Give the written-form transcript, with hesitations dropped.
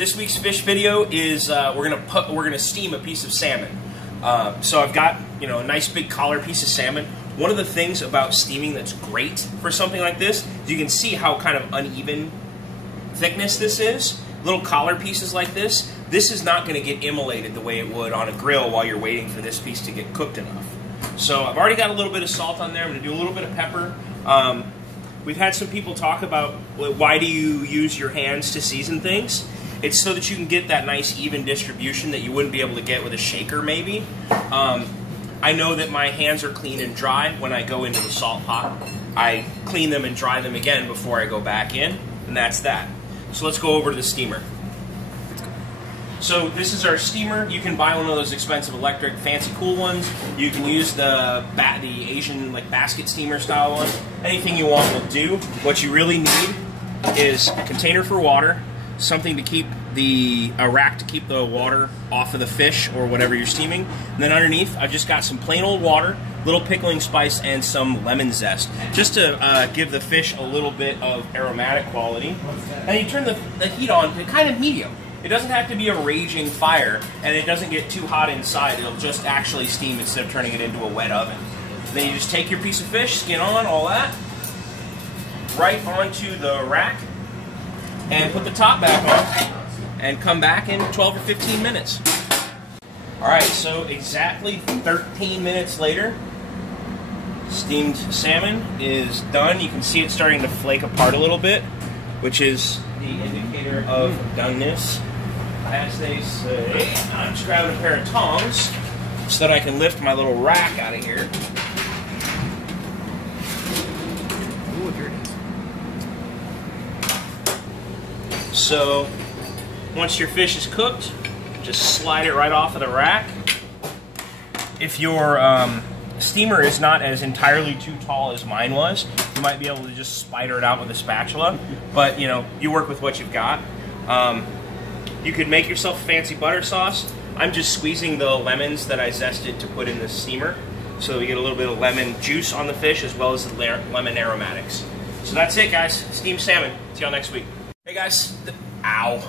This week's fish video is we're gonna steam a piece of salmon. So I've got a nice big collar piece of salmon. One of the things about steaming that's great for something like this is you can see how kind of uneven thickness this is. Little collar pieces like this. This is not going to get immolated the way it would on a grill while you're waiting for this piece to get cooked enough. So I've already got a little bit of salt on there. I'm going to do a little bit of pepper. We've had some people talk about why do you use your hands to season things. It's so that you can get that nice even distribution that you wouldn't be able to get with a shaker maybe. I know that my hands are clean and dry when I go into the salt pot. I clean them and dry them again before I go back in, and that's that. So let's go over to the steamer. So this is our steamer. You can buy one of those expensive electric fancy cool ones. You can use the Asian basket steamer style one. Anything you want will do. What you really need is a container for water, something to keep a rack to keep the water off of the fish or whatever you're steaming. And then underneath, I've just got some plain old water, little pickling spice, and some lemon zest, just to give the fish a little bit of aromatic quality. And you turn the heat on to kind of medium. It doesn't have to be a raging fire, and it doesn't get too hot inside. It'll just actually steam instead of turning it into a wet oven. Then you just take your piece of fish, skin on, all that, right onto the rack, and put the top back on, and come back in 12 or 15 minutes. Alright, so exactly 13 minutes later, steamed salmon is done. You can see it starting to flake apart a little bit, which is the indicator of doneness. As they say, I'm just grabbing a pair of tongs so that I can lift my little rack out of here. Ooh, here it is. So, once your fish is cooked, just slide it right off of the rack. If your steamer is not as entirely too tall as mine was, you might be able to just spider it out with a spatula, but you work with what you've got. You could make yourself a fancy butter sauce. I'm just squeezing the lemons that I zested to put in the steamer, so we get a little bit of lemon juice on the fish as well as the lemon aromatics. So that's it, guys. Steamed salmon. See y'all next week. Hey guys. Ow.